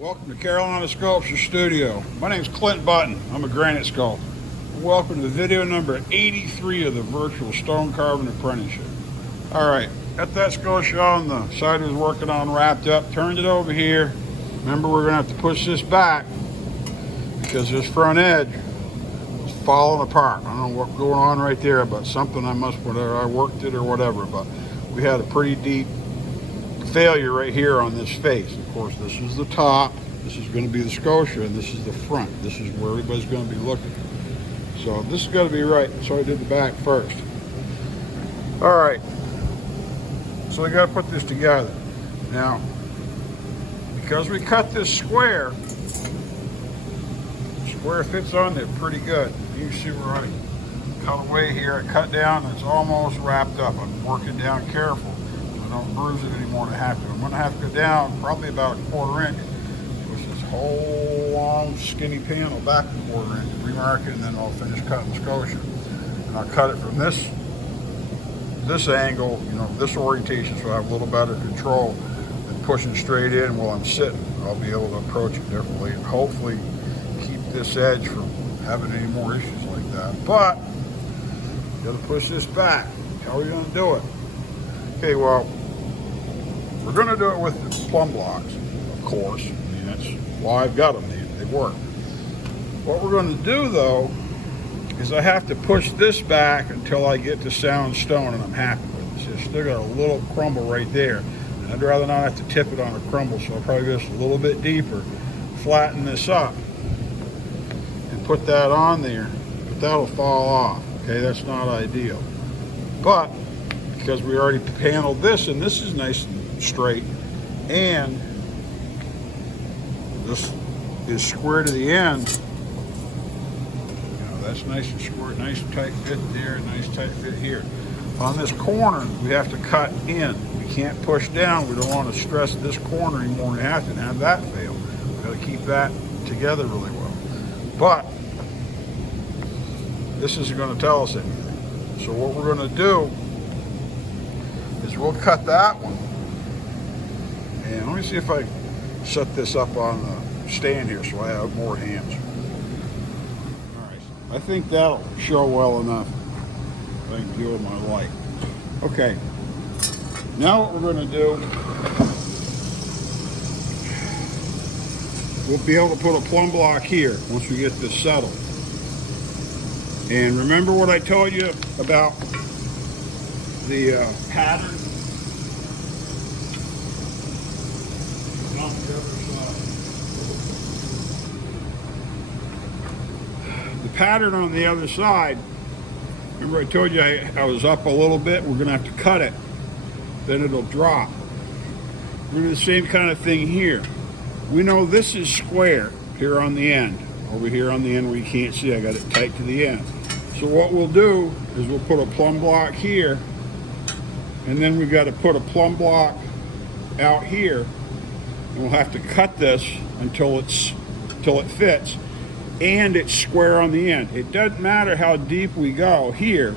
Welcome to Carolina Sculpture Studio. My name is Clint Button. I'm a granite sculptor. Welcome to video number 83 of the virtual stone carving apprenticeship. Alright, got that sculpture on the side I was working on wrapped up, turned it over here. Remember, we're going to have to push this back because this front edge is falling apart. I don't know what's going on right there, but something whether I worked it or whatever, but we had a pretty deep failure right here on this face. Of course, this is the top, this is going to be the sculpture, and this is the front. This is where everybody's going to be looking. So this has got to be right, so I did the back first. All right, so we got to put this together. Now, because we cut this square, the square fits on there pretty good. You can see where I cut away here, I cut down, and it's almost wrapped up. I'm working down careful. Don't bruise it anymore than I have to. I'm going to have to go down probably about a 1/4 inch. Push this whole long skinny panel back a 1/4 inch, remark it, and then I'll finish cutting the sculpture. And I'll cut it from this angle, this orientation, so I have a little better control than pushing straight in while I'm sitting. I'll be able to approach it differently and hopefully keep this edge from having any more issues like that. But you got to push this back. How are you going to do it? Okay, well, we're going to do it with the plumb blocks, of course. I mean, that's why I've got them. They work. What we're going to do, though, is I have to push this back until I get to sound stone, and I'm happy with it. So it's still got a little crumble right there. And I'd rather not have to tip it on a crumble, so I'll probably go just a little bit deeper, flatten this up, and put that on there. But that'll fall off. Okay, that's not ideal. But because we already paneled this, and this is nice and straight, and this is square to the end. That's nice and square, nice tight fit there, nice tight fit here. On this corner, we have to cut in. We can't push down. We don't want to stress this corner anymore than we have to and have that fail. We've got to keep that together really well. But this isn't going to tell us anything. So what we're going to do is we'll cut that one. And let me see if I set this up on the stand here so I have more hands. I think that'll show well enough. I can deal with my light. Okay, now what we're going to do, we'll be able to put a plumb block here once we get this settled. And remember what I told you about the pattern on the other side. Pattern on the other side, remember I told you I was up a little bit, we're going to have to cut it, then it'll drop. We're going to do the same kind of thing here. We know this is square here on the end, over here on the end where you can't see, I got it tight to the end. So what we'll do is we'll put a plumb block here, and then we've got to put a plumb block out here, and we'll have to cut this until it fits. And it's square on the end. It doesn't matter how deep we go here.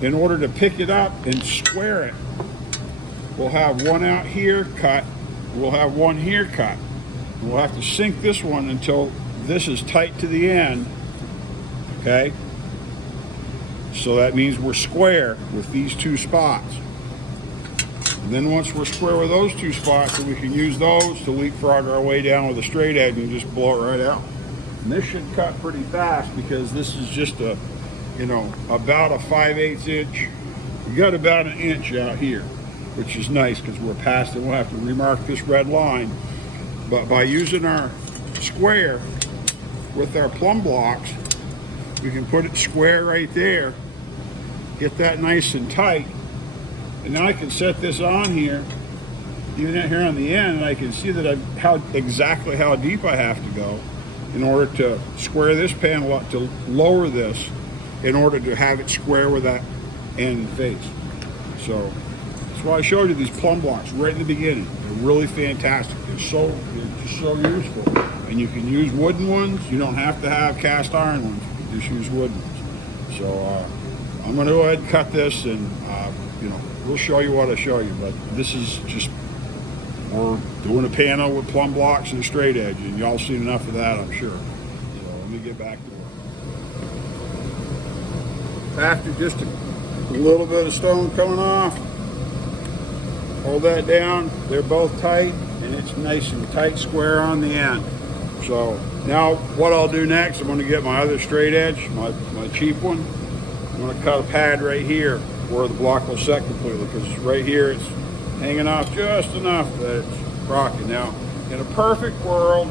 In order to pick it up and square it, we'll have one out here cut, we'll have one here cut. We'll have to sink this one until this is tight to the end, okay? So that means we're square with these two spots. And then once we're square with those two spots, we can use those to leapfrog our way down with a straight edge and just blow it right out. And this should cut pretty fast because this is just about a 5/8 inch. We got about an inch out here, which is nice because we're past it. We'll have to remark this red line. But by using our square with our plumb blocks, we can put it square right there, get that nice and tight. And now I can set this on here, even here on the end, and I can see that exactly how deep I have to go in order to square this panel up, to lower this in order to have it square with that end face. So that's why I showed you these plumb blocks right in the beginning. They're really fantastic. They're just so useful. And you can use wooden ones. You don't have to have cast iron ones. You can just use wooden ones. So I'm going to go ahead and cut this, and we'll show you what I show you. But this is just or doing a panel with plumb blocks and straight edge, and y'all seen enough of that, I'm sure. So let me get back to work. After just a little bit of stone coming off, hold that down. They're both tight, and it's nice and tight square on the end. So now what I'll do next, I'm going to get my other straight edge, my cheap one. I'm going to cut a pad right here where the block will set completely, because right here it's hanging off just enough that it's rocking. Now, in a perfect world,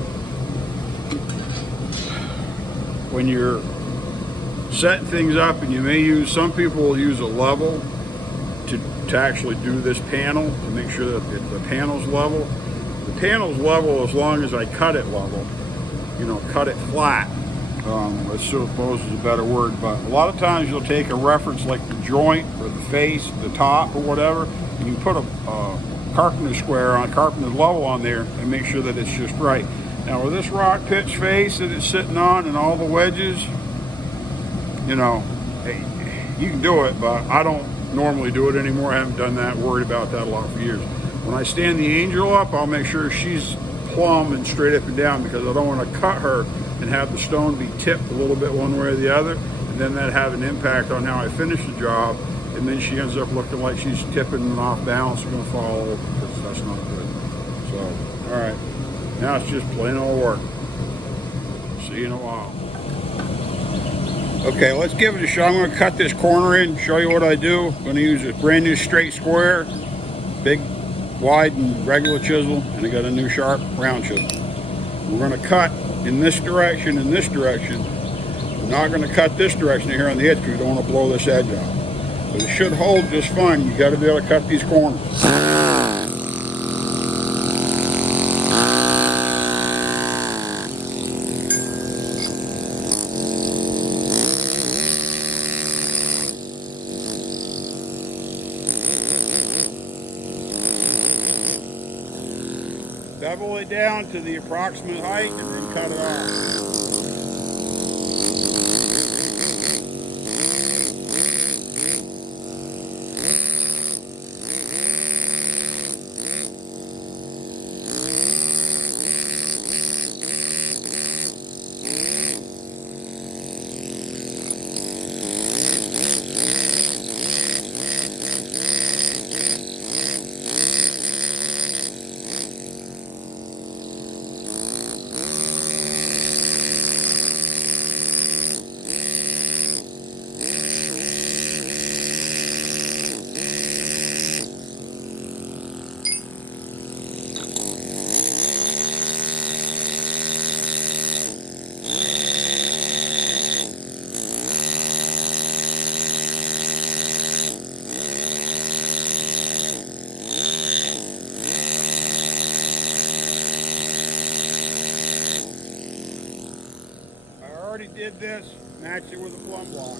when you're setting things up, and you may use, some people will use a level to actually do this panel, to make sure that the panel's level. The panel's level as long as I cut it level, you know, cut it flat. I suppose is a better word, but a lot of times you'll take a reference like the joint or the face, the top or whatever, and you put a carpenter square on, carpenter level on there, and make sure that it's just right. Now with this rock pitch face that it's sitting on and all the wedges, you know, hey, you can do it, but I don't normally do it anymore. I haven't done that, worried about that a lot for years. When I stand the angel up, I'll make sure she's plumb and straight up and down, because I don't want to cut her and have the stone be tipped a little bit one way or the other, and then that have an impact on how I finish the job, and then she ends up looking like she's tipping and off balance and going to fall over, because that's not good. So, all right, now it's just plain old work. See you in a while. Okay, let's give it a shot. I'm going to cut this corner in, show you what I do. I'm going to use a brand new straight square, big, wide, and regular chisel, and I got a new sharp round chisel. We're going to cut in this direction and this direction. We're not going to cut this direction here on the edge, because we don't want to blow this edge off. But it should hold just fine. You got to be able to cut these corners. Bevel it down to the approximate height and then cut it off. Did this, match it with a plumb block.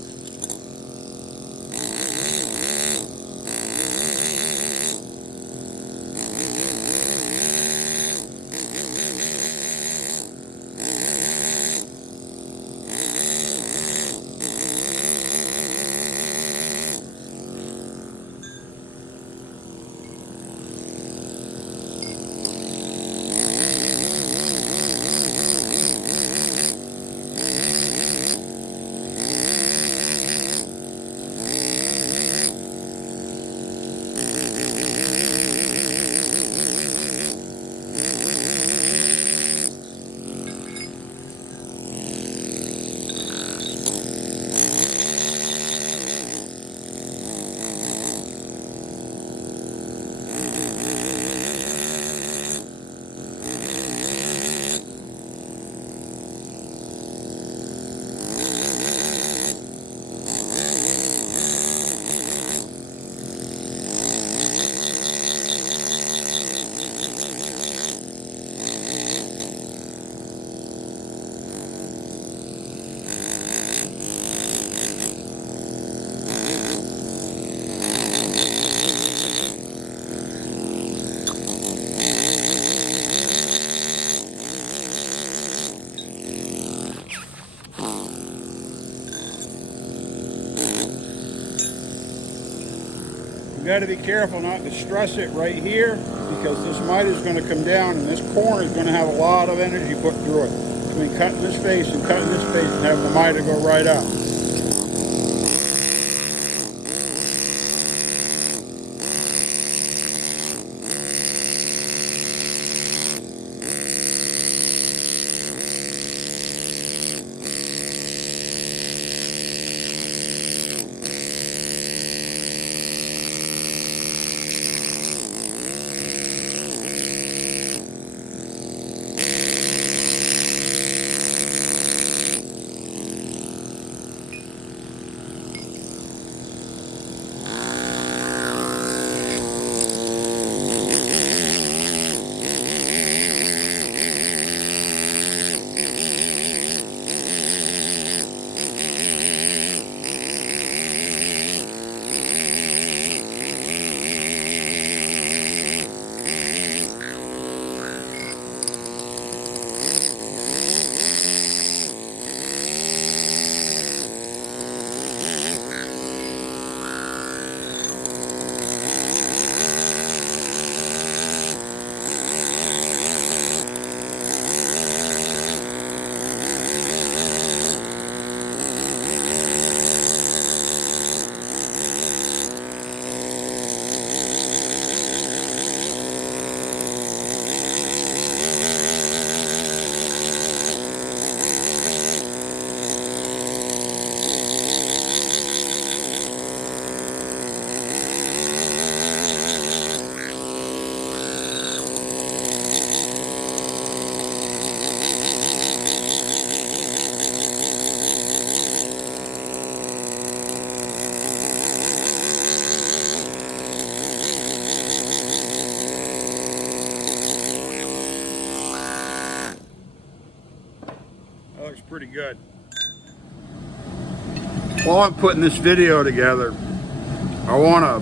got to be careful not to stress it right here, because this miter is going to come down and this corner is going to have a lot of energy put through it. Between cutting this face and cutting this face and having the miter go right up. Looks pretty good. While I'm putting this video together, I want to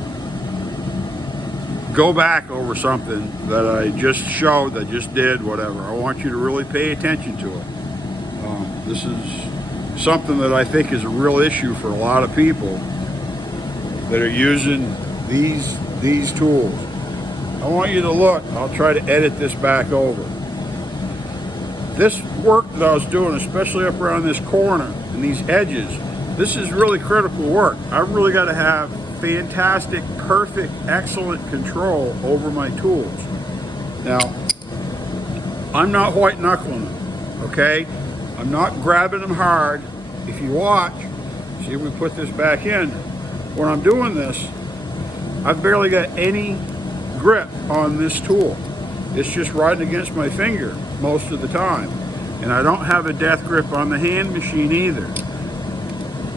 go back over something that I just showed, that just did, whatever. I want you to really pay attention to it. This is something that I think is a real issue for a lot of people that are using these tools. I want you to look. I'll try to edit this back over. This work that I was doing, especially up around this corner and these edges, this is really critical work. I really got to have fantastic, perfect, excellent control over my tools. Now, I'm not white knuckling them, okay? I'm not grabbing them hard. If you watch, see if we put this back in, when I'm doing this, I've barely got any grip on this tool. It's just riding against my finger most of the time. And I don't have a death grip on the hand machine either.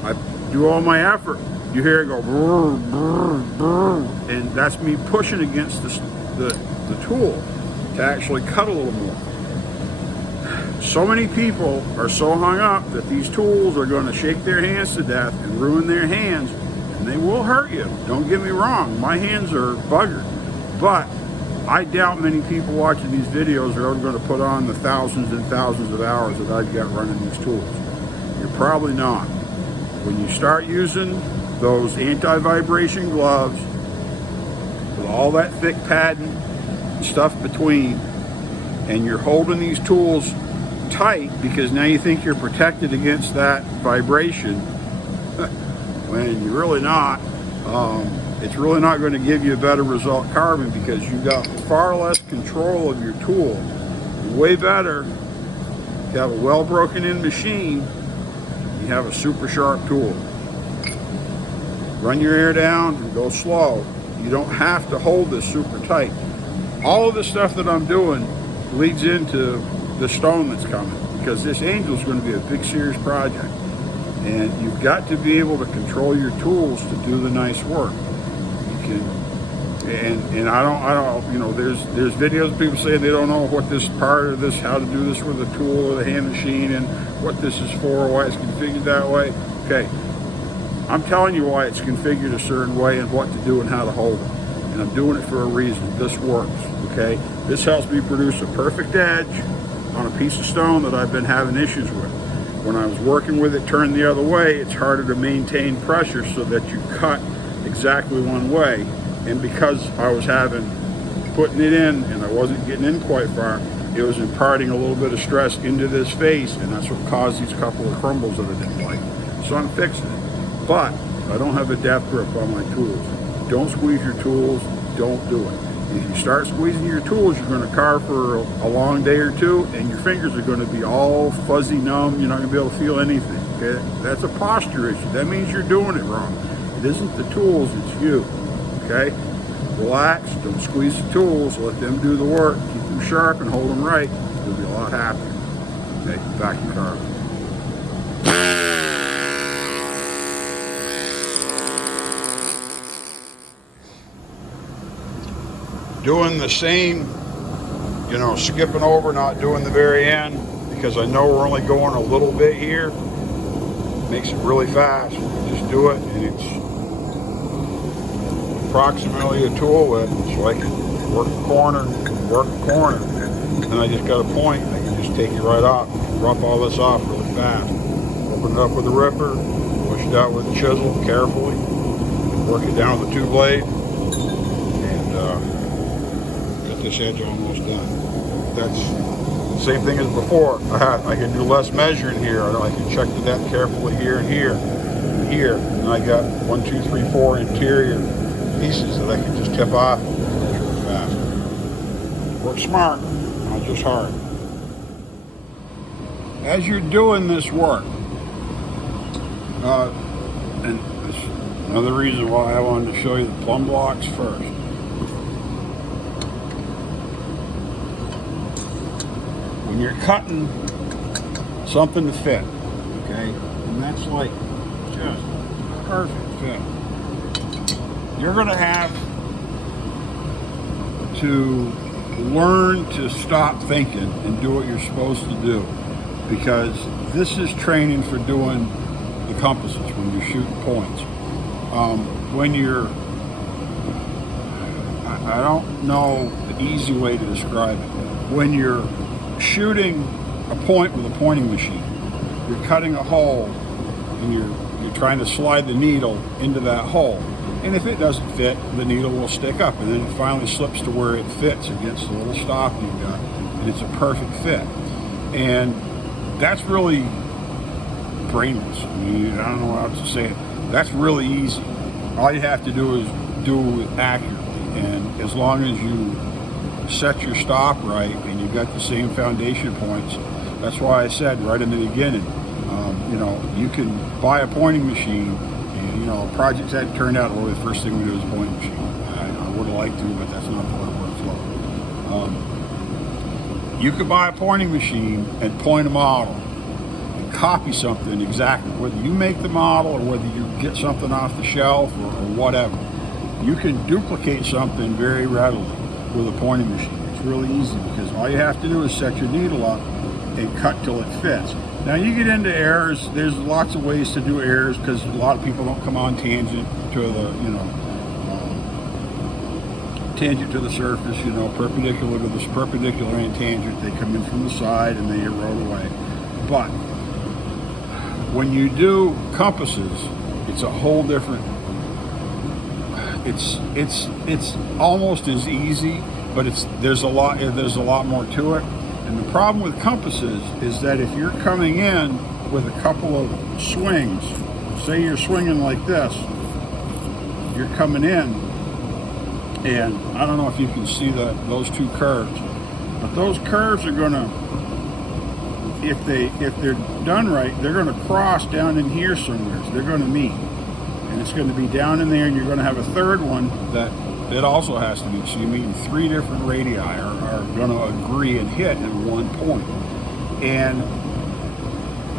I do all my effort. You hear it go brr, brr, brr, and that's me pushing against the tool to actually cut a little more. So many people are so hung up that these tools are going to shake their hands to death and ruin their hands, and they will hurt you. Don't get me wrong, my hands are buggered, but I doubt many people watching these videos are ever going to put on the thousands and thousands of hours that I've got running these tools. You're probably not. When you start using those anti-vibration gloves with all that thick padding and stuff between, and you're holding these tools tight because now you think you're protected against that vibration, when you're really not. It's really not going to give you a better result carving, because you've got far less control of your tool. Way better to have a well broken in machine. You have a super sharp tool. Run your air down and go slow. You don't have to hold this super tight. All of the stuff that I'm doing leads into the stone that's coming, because this angel is going to be a big serious project, and you've got to be able to control your tools to do the nice work. And I don't, you know, there's videos of people saying they don't know what this part of this, how to do this with a tool or the hand machine, and what this is for, why it's configured that way. Okay, I'm telling you why it's configured a certain way and what to do and how to hold it. And I'm doing it for a reason. This works, okay? This helps me produce a perfect edge on a piece of stone that I've been having issues with. When I was working with it turned the other way, it's harder to maintain pressure so that you cut exactly one way, And because I was putting it in and I wasn't getting in quite far, it was imparting a little bit of stress into this face, and that's what caused these couple of crumbles that I didn't like. So I'm fixing it. But I don't have a death grip on my tools. Don't squeeze your tools, don't do it. If you start squeezing your tools, you're going to carve for a long day or two, and your fingers are going to be all fuzzy numb. You're not going to be able to feel anything. Okay? That's a posture issue. That means you're doing it wrong. It isn't the tools, it's you. Okay? Relax, don't squeeze the tools, let them do the work, keep them sharp and hold them right. You'll be a lot happier. Okay, back to carving. Doing the same, skipping over, not doing the very end, because I know we're only going a little bit here. Makes it really fast. Just do it, and it's approximately a tool width, so I can work the corner, and then I just got a point. I can just take it right off, rough all this off really fast. Open it up with a ripper, push it out with a chisel carefully, work it down with a 2-blade, and get this edge almost done. That's the same thing as before. I can do less measuring here. I can check the depth carefully here and here, and here, and I got 1, 2, 3, 4 interior pieces that I can just tip off really fast. Work smart, not just hard. As you're doing this work, and this is another reason why I wanted to show you the plumb blocks first. When you're cutting something to fit, okay, and that's like just perfect fit, you're going to have to learn to stop thinking and do what you're supposed to do, because this is training for doing the compasses when you're shooting points. When you're, I don't know the easy way to describe it. When you're shooting a point with a pointing machine, you're cutting a hole and you're trying to slide the needle into that hole. And if it doesn't fit, the needle will stick up, and then it finally slips to where it fits against the little stop you've got, and it's a perfect fit. And that's really brainless. I mean, I don't know how to say it. That's really easy. All you have to do is do it accurately, and as long as you set your stop right and you've got the same foundation points, that's why I said right in the beginning, you can buy a pointing machine. Projects hadn't turned out the way the first thing we do is a pointing machine. I would have liked to, but that's not the way it workflow. You could buy a pointing machine and point a model and copy something exactly, whether you make the model or whether you get something off the shelf or whatever. You can duplicate something very readily with a pointing machine. It's really easy because all you have to do is set your needle up and cut till it fits. Now you get into errors. There's lots of ways to do errors because a lot of people don't come on tangent to the, tangent to the surface, perpendicular to this perpendicular and tangent. They come in from the side and they erode away. But when you do compasses, it's a whole different. It's almost as easy, but there's a lot more to it. And the problem with compasses is that if you're coming in with a couple of swings, say you're swinging like this, you're coming in, and I don't know if you can see those two curves, but those curves are going to, if they're done right, they're going to cross down in here somewhere. So they're going to meet, and it's going to be down in there, and you're going to have a third one that it also has to meet. So you mean 3 different radii are going to agree and hit in one point. And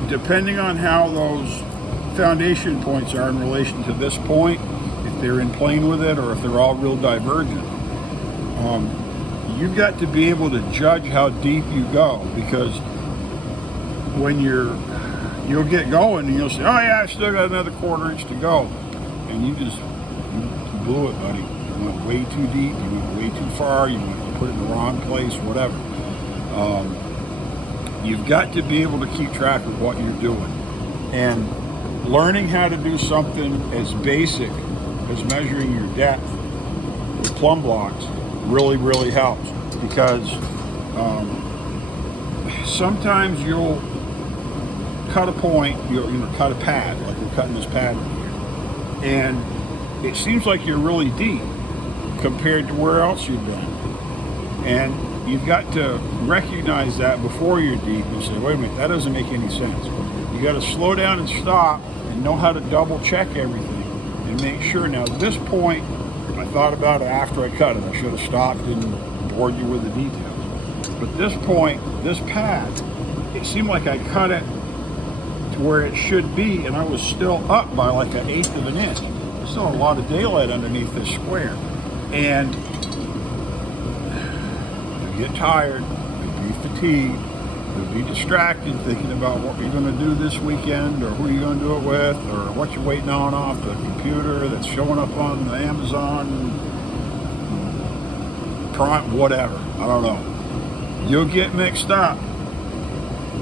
depending on how those foundation points are in relation to this point, if they're in plane with it or if they're all real divergent, you've got to be able to judge how deep you go, because when you'll get going and you'll say, oh yeah, I still got another 1/4 inch to go, and you blew it, buddy. You went way too deep, you went way too far, you put it in the wrong place, whatever. You've got to be able to keep track of what you're doing. And learning how to do something as basic as measuring your depth plumb blocks really helps, because sometimes you'll cut a point, you'll cut a pad, like we're cutting this pad right here, and it seems like you're really deep compared to where else you've been. And you've got to recognize that before you're deep and say, wait a minute, that doesn't make any sense. You got to slow down and stop and know how to double check everything and make sure. Now this point, I thought about it after I cut it. I should have stopped and bored you with the details. But this point, this pad, it seemed like I cut it to where it should be, and I was still up by like 1/8 of an inch. There's still a lot of daylight underneath this square. And you get tired, you'll be fatigued, you'll be distracted thinking about what you're going to do this weekend, or who you're going to do it with, or what you're waiting on off the computer that's showing up on the Amazon Prime, whatever. I don't know. You'll get mixed up,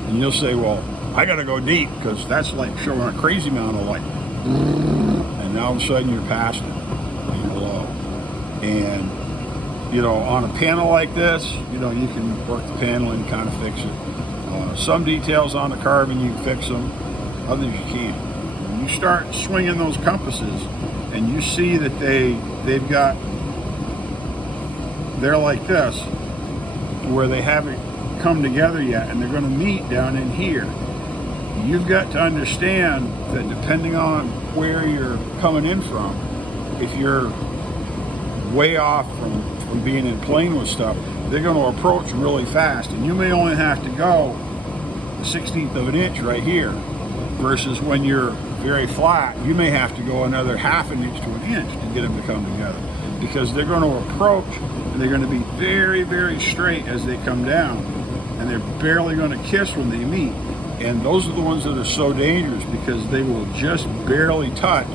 and you'll say, well, I got to go deep because that's like showing a crazy amount of light. And now all of a sudden you're past it and you're low. And you know, on a panel like this, you know, you can work the panel and kind of fix it. Some details on the carving, you can fix them. Others you can't. When you start swinging those compasses and you see that they're like this, where they haven't come together yet, and they're going to meet down in here, you've got to understand that depending on where you're coming in from, if you're way off from being in plane with stuff, they're going to approach really fast, and you may only have to go 1/16 of an inch right here, versus when you're very flat, you may have to go another 1/2 inch to an inch to get them to come together, because they're going to approach and they're going to be very straight as they come down, and they're barely going to kiss when they meet. And those are the ones that are so dangerous, because they will just barely touch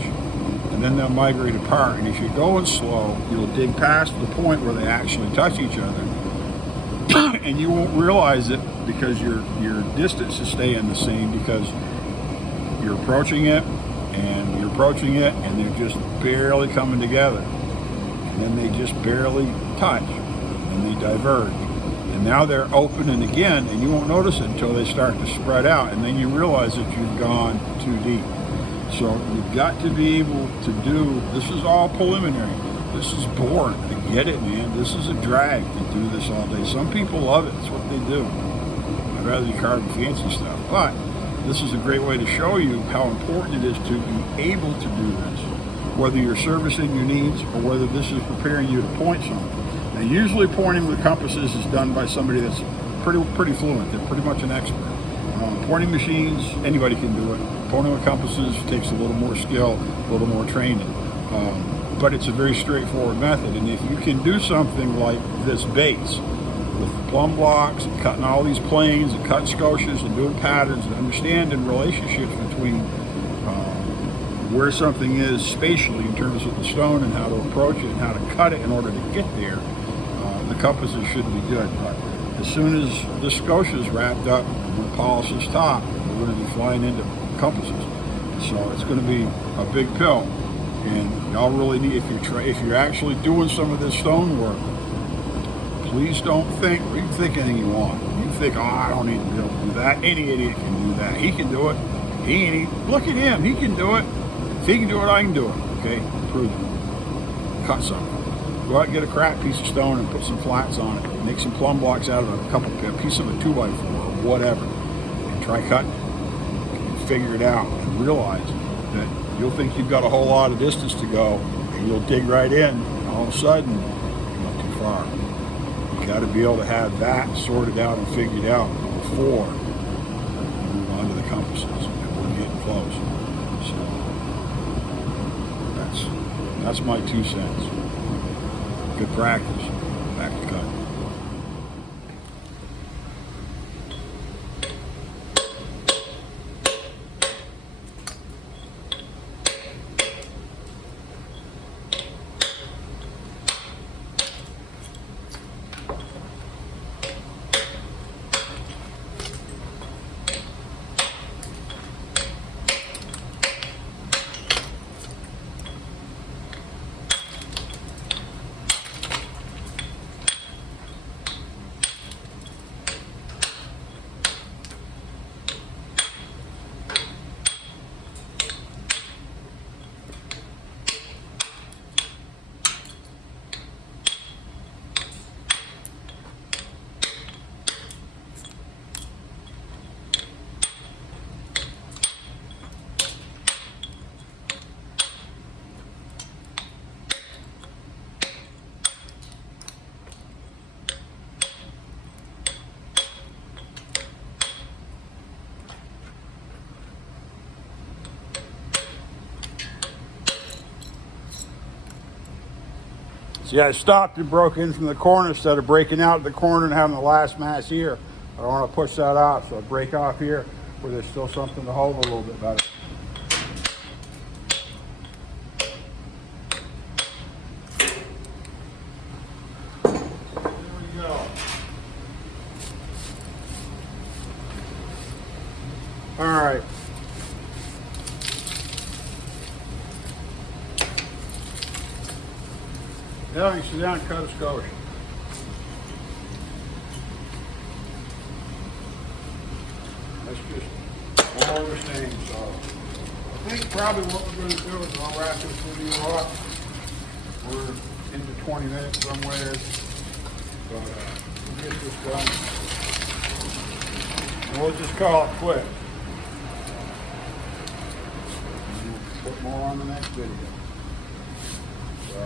and then they'll migrate apart. And if you're going slow, you'll dig past the point where they actually touch each other, and you won't realize it because your distance is staying the same, because you're approaching it and you're approaching it, and they're just barely coming together, and then they just barely touch and they diverge, and now they're opening again, and you won't notice it until they start to spread out, and then you realize that you've gone too deep. So you've got to be able to do, this is all preliminary. This is boring. I get it, man. This is a drag to do this all day. Some people love it. It's what they do. I'd rather you carve fancy stuff. But this is a great way to show you how important it is to be able to do this, whether you're servicing your needs or whether this is preparing you to point something. Now, usually pointing with compasses is done by somebody that's pretty fluent. They're pretty much an expert. Pointing machines, anybody can do it. Pointing with compasses takes a little more skill, a little more training. But it's a very straightforward method. And if you can do something like this base, with the plumb blocks and cutting all these planes and cutting scotias and doing patterns and understanding relationships between where something is spatially in terms of the stone and how to approach it and how to cut it in order to get there, the compasses should be good. But as soon as the scotia is wrapped up and we polish this top, we're going to be flying into compasses. So it's going to be a big pill. And y'all really need, if you're actually doing some of this stone work, please don't think, or you can think anything you want. You can think, oh, I don't need to be able to do that. Any idiot can do that. He can do it. Look at him. He can do it. If he can do it, I can do it. Okay? Prove it. Cut something. Go out and get a crap piece of stone and put some flats on it. Make some plumb blocks out of it, a piece of a 2x4 or whatever, and try cutting it. And figure it out and realize that you'll think you've got a whole lot of distance to go, and you'll dig right in, and all of a sudden, you're not too far. You've got to be able to have that sorted out and figured out before you move on to the compasses, and we're getting close. So that's my 2 cents. Good practice. Back to cut. See, I stopped and broke in from the corner instead of breaking out of the corner and having the last mass here. I don't want to push that out, so I break off here where there's still something to hold a little bit better. There we go. All right. Now you sit down and cut a scotia. That's just all the same. So I think probably what we're going to do is I'll wrap this video up. We're into 20 minutes somewhere, but we'll get this done. And we'll just call it quit. And we'll put more on the next video. So.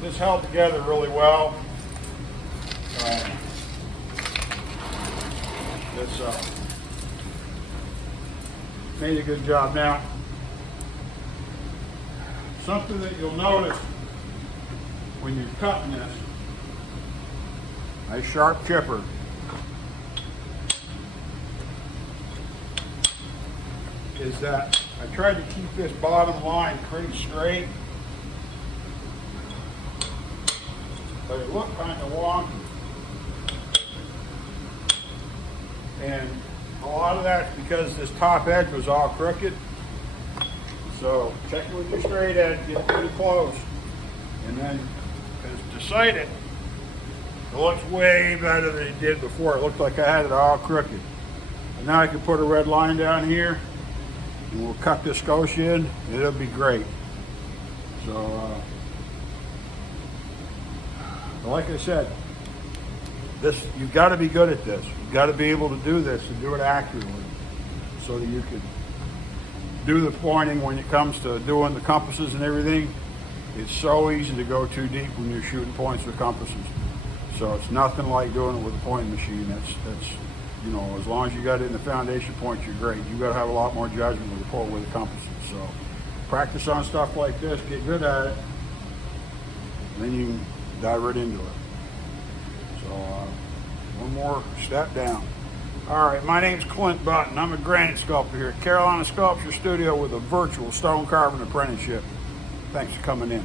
This held together really well. This made a good job. Now, something that you'll notice when you're cutting this, a sharp chipper. Is that I tried to keep this bottom line pretty straight. But it looked kind of wonky. And a lot of that's because this top edge was all crooked. So check it with your straight edge, get pretty close. And then, because to sight it, it looks way better than it did before. It looked like I had it all crooked. And now I can put a red line down here, and we'll cut this scotia in, and it'll be great. So, like I said, this you've got to be good at this. You've got to be able to do this and do it accurately so that you can do the pointing when it comes to doing the compasses and everything. It's so easy to go too deep when you're shooting points with compasses. So it's nothing like doing it with a pointing machine. That's you know, as long as you got it in the foundation points, you're great. You've got to have a lot more judgment with the pull with the compasses. So practice on stuff like this, get good at it, and then you can dive right into it. So one more step down. All right, my name's Clint Button. I'm a granite sculptor here at Carolina Sculpture Studio with a virtual stone carving apprenticeship. Thanks for coming in.